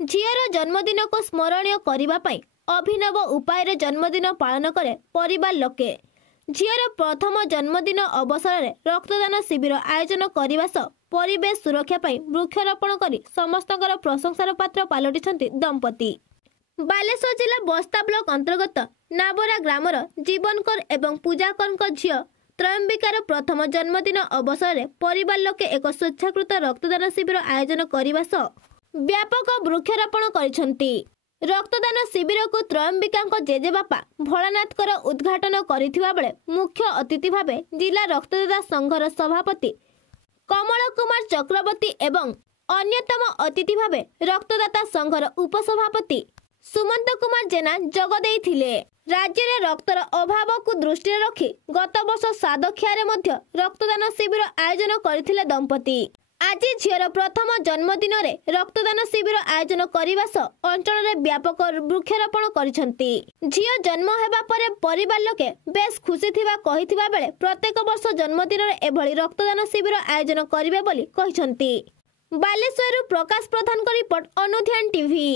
झीर जन्मदिन को स्मरणीय करने अभिनव उपाय जन्मदिन पालन करे परिवार लोके। झीर प्रथम जन्मदिन अवसर में रक्तदान शिविर आयोजन करने सह परिवेश सुरक्षा वृक्षारोपण कर समस्त प्रशंसार पात्र पलटि दंपति। बालेश्वर जिला बस्ता ब्लॉक अंतर्गत नाबरा ग्रामर जीवनकर एवं पूजाकर झील त्रयंबिकार प्रथम जन्मदिन अवसर में परिवार लोके एक स्वेच्छाकृत रक्तदान शिविर आयोजन करने सह व्यापक वृक्षारोपण करिसेंती। रक्तदान शिविर को त्रयंबिका जेजेबापा भोलानाथ उद्घाटन करिथिबा बेले मुख्य अतिथि भावे जिला रक्तदाता संघर सभापति कमल कुमार चक्रवर्ती एवं अन्यतम अतिथि भावे रक्तदाता संघर उपसभापति सुमंत कुमार जेना जोग देइथिले। राज्य में रक्तर अभाव को दृष्टि रखी गत वर्ष सादक्षारे मध्य रक्तदान शिविर आयोजन करथिले दंपति। आज झीर प्रथम जन्मदिन रे रक्तदान शिविर आयोजन करने सह अंचल में व्यापक वृक्षारोपण करिसेंती। झील जन्म हेबा परे परिवार लोके बेस खुशी थिबा कहिथिबा बेले प्रत्येक वर्ष जन्मदिन रे एभली रक्तदान शिविर आयोजन करिवे बोली कहिसेंती। बालेश्वर प्रकाश प्रधान को रिपोर्ट अनुध्यान टीवी।